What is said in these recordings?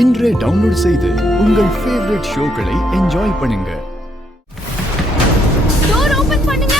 இன்றே டவுன்லோட் செய்து உங்கள் ஃபேவரட் ஷோக்களை என்ஜாய் பண்ணுங்க. டோர் ஓபன் பண்ணுங்க.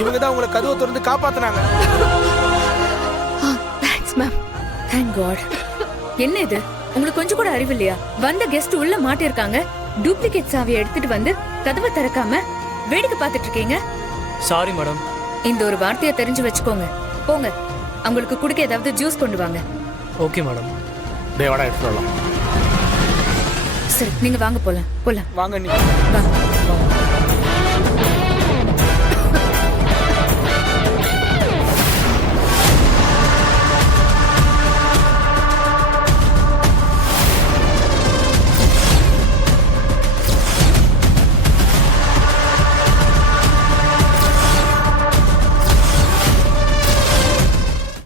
இவங்க தான் உங்களை கதவை திறந்து காப்பாத்துனாங்க. Thanks ma'am. Thank God. என்ன இது, உங்களுக்கு கொஞ்சம் கூட அறிவு இல்லையா? வந்த கெஸ்ட் உள்ள மாட்டிருக்காங்க, டூப்ளிகேட் சாவியை எடுத்துட்டு வந்து கதவை திறக்காம வேடிக்கை பார்த்துட்டு இருக்கீங்க. Sorry madam. இந்த ஒரு வார்த்தையை தெரிஞ்சு வச்சுக்கோங்க. போங்க, அவங்களுக்கு குடிக்க ஏதாவது ஜூஸ் கொண்டு வாங்க. Okay madam. டேவாடா எடுத்துடலாம். சரி, நீங்க வாங்க, போலாம். வாங்க நீ வாங்க.